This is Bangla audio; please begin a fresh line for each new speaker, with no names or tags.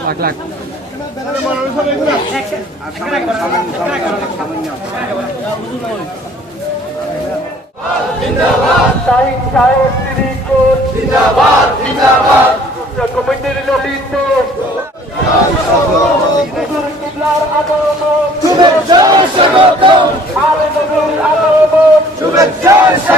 লাখ লাখ
জিন্দাবাদ জিন্দাবাদ জিন্দাবাদ জয়